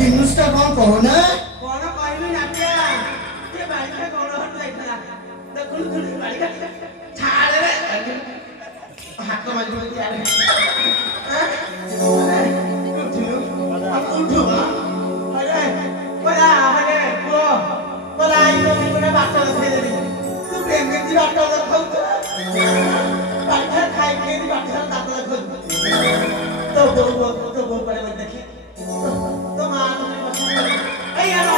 ଜିନିଷଟା କଣ କହୁନା କଣ କହିବି ନାଟିଆ ଏ ବାଳିକା କଣ ହଟ ଯାଇଥିଲା ଦେଖୁନୁ ତୁନି ବାଳିକା ଛାଡେ ରେ ହାତ ମାରି ମାରି ଛାଡେ ଉଠିଲୁ ଉଠୁ ଆରେ ପରା ଆରେ ପୁଅ ପରା ଆଇलो ଗୋଟେ ବାଟ ଦେଖେଇ ଦେବି ତୁ ଏମିତି ବାଟ ଦେଖାଉଛୁ ବାଟ ଖାଇ ଖାଇ ବାଟ ଦାନ୍ତ ଦେଖାଉଛୁ ତୋ ବୋଉ ପଡେ ଦେଖି तो मां तो ए यार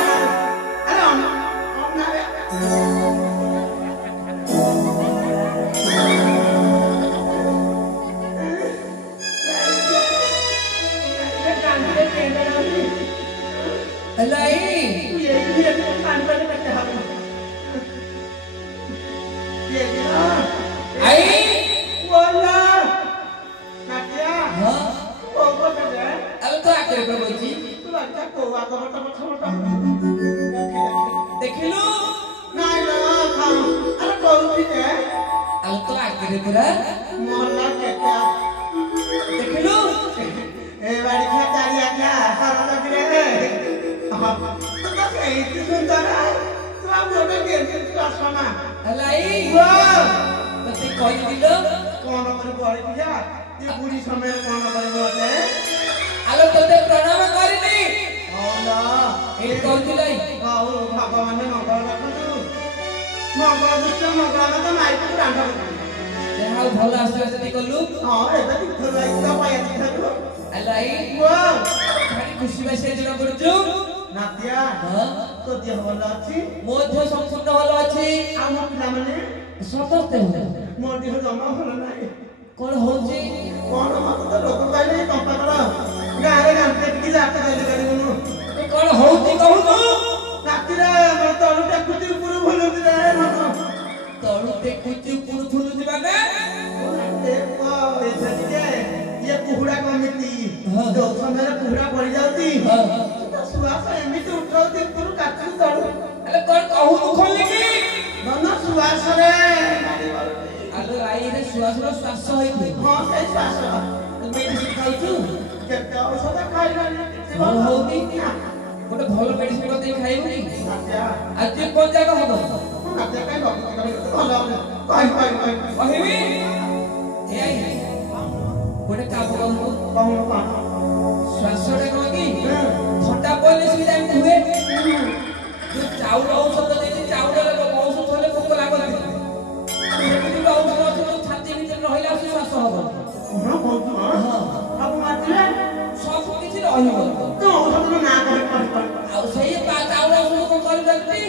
अरे हम ना रे अलाई ये कान पर कट्टे हाथ ये आई बोला नाटिया हां ओ को दे अब तो आके प्रभुजी अच्छा को आको मत देखिलु नाइ ल खा अरे कोउठी के अब तो आके पूरा मोहल्ला के क्या देखिलु ए बाड़ी खा चारी आख्या हर लगिरे हां तो एती सुंदर तू अब मोटे के तू असमा अलाई वो तते कहि दिलो कोन करे बड़ी पिया ये बुढ़ी समय कोन करे मोटे आलो तते प्रणाम करिनी होला ए कहतिलाई हाउ भगवान ने मंगल रखनु मंगल दुष्ट मंगल तो माई को डांडा देहाउ भल आशीर्वाद कलु हां एबे दिखो लाई तो पाया दिखो अलाई वो भारी खुशी बासे जणा पड़छु नातिया हां तो देह भल अछि मोध्य संपूर्ण भल अछि आम पिला माने सतस्ते हो मो देह जमा भल नाही कोन होछि कोन मत तो रोग पाइले कंपा कर गारे गांते की जात देले करिनु ए कोन होछि कहू नातिरा म तळु टेकुति पुरु भलुति रे मत तळु टेकुति पुरु थुलु दिबाने ए को एथिके ये कुहुडा कमिटी हां जो समय कुहुडा पड़ी जाउती हां तो सुवास एमिति उठौती पुरु काटु तळु अरे कोन कहू खोलि की नन सुवास रे आलो आई रे सुवासरो श्वास होइतु हां से श्वास तू मेडिसिन खाउछु केते औषध खाइला भल होउती गोटे भल मेडिसिन बते खाइबु की नातिया आज कोन जागा हबो नातिया काई भक्ति करे भल कहि कहिबी ए आई गोटे काम करु कौन पान श्वासरे को की ठंडा पहिले सुई जाई हुए जो चाउल औषध देती चाउल रे औषध होले भोक लागत एमिति औषध तो छाती भीतर रहिला से श्वास हबो ना बहुत हां अब मातिले सब किछि रहिबो तो औषध ना करे आ सही चाउल औषध को कर जल्दी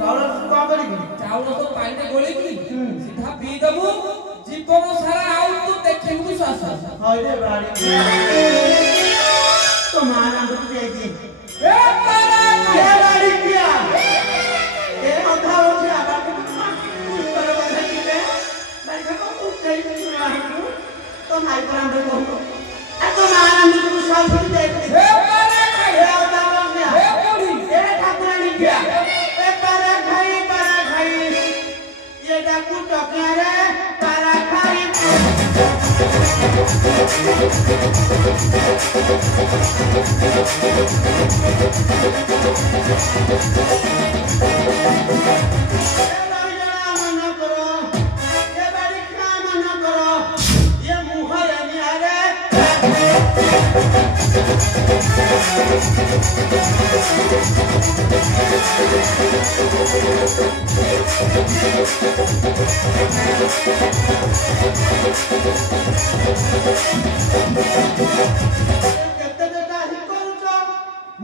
चाउल का करी चाउल तो पानी में गोली की सीधा पी दबु जीवन सारा आउ तू देखिबु श्वास हाय रे बाड़ी तो मारा तो दे दी ए मारा के बाड़ी किया ए अधा हो गया बाकी पर बंधे दिले बाड़ी का को उठै तो माई पर हम को आ तो मारा तो सब सुन दे ए मारा ए अधा हो गया ए बोली ए ठाकुरानी किया ए पारा खाई ये डाकू टकला रे पारा खाई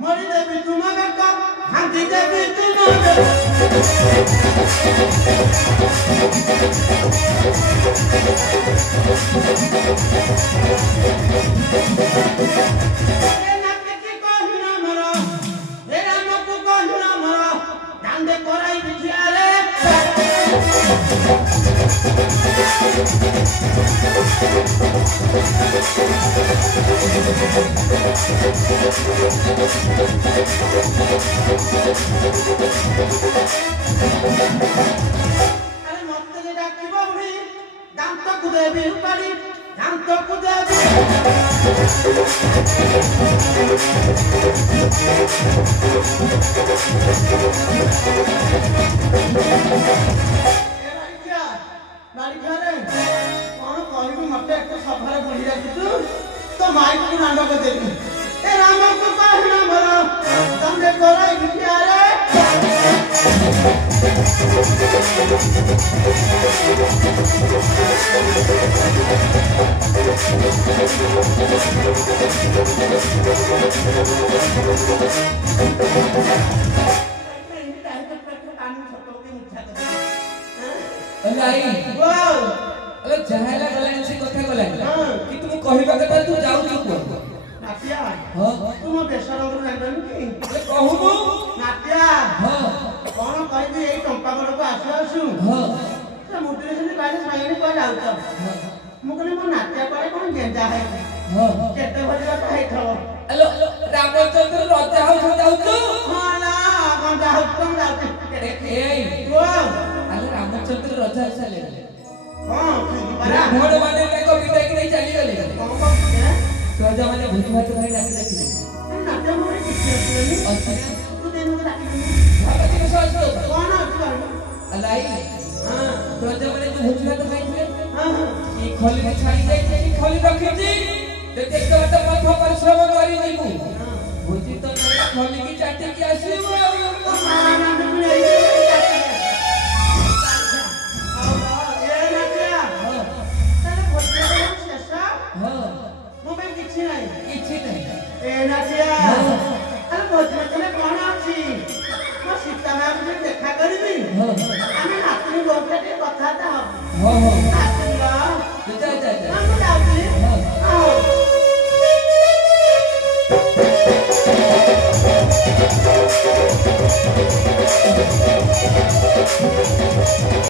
मरी देवी तुम्हारे का हाथी देवी तुम्हारे Thank you. আরে মতে যে ডাকিব উনি দান্তକୁ দেবি উপারি দান্তକୁ দেবি ବାରିକାରେ କଣ କହିବି ମତେ ଏତେ ସଭାରେ ବଢି ଯାଉଛୁ ତ ମାଇକୁ ନାଣ୍ଡ କରିଦେବି ଏ ରାମକୁ କହିଲା ମୋର ତମେ କରାଇ ଭିଆରେ ନାଇଁ अरे जहाला गलानी से कथा गलानी कि तुम कहबा कथा तू जाउछु को नाटिया हां तुम बेसरंग जाइबन कि अरे कहबो नाटिया हां कोन कहबी एई टंपा घर को आसु हां से मुटरे से बारे साइने को जाउछ मु कहले मो नाटिया करे कोन गेंजा है हां केते बजरा का है थव हेलो रामचंद्र राजा हो जाउछु हां ना कोन जाउछ ए ओ अरे रामचंद्र राजा चले हां बरा भोड़ माने को विदाई के नहीं चली गले कोन के राजा माने भूत भात भाई डाकी डाकी नाटिया मोरे किछ नहीं अच्छा तू देनु को डाकी भागती को सोच दो कोन अछि अलाई हां राजा माने जो भूत भात खाई थे हां ई खोली में छाई जाई थे खोली रखी थी देख के तो मत परिश्रम करी जीबू भूती तो नहीं खोली की चाटी की आसीबो देखा करी कथा